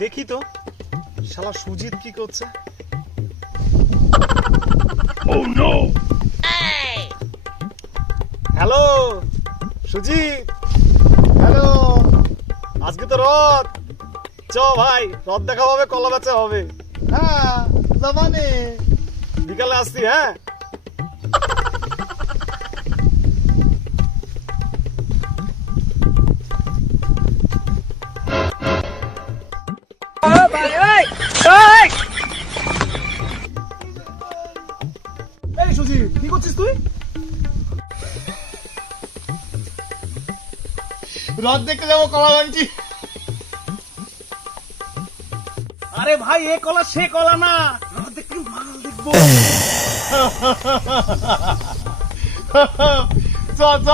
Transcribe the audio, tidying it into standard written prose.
দেখি তো শালা সুজিত কি করছে। হ্যালো সুজিত, হ্যালো, আজকে তো রথ, চ ভাই রথ দেখা হবে, কলা বেচা হবে। হ্যাঁ জমানে বিকালে আসছি। হ্যাঁ এই সুজিত কি করছিস তুই? রথ দেখতে যাবো কলাগঞ্জি। আরে ভাই এ কলা সে কলা না, রথ দেখতে মাল দেখবো। চ চ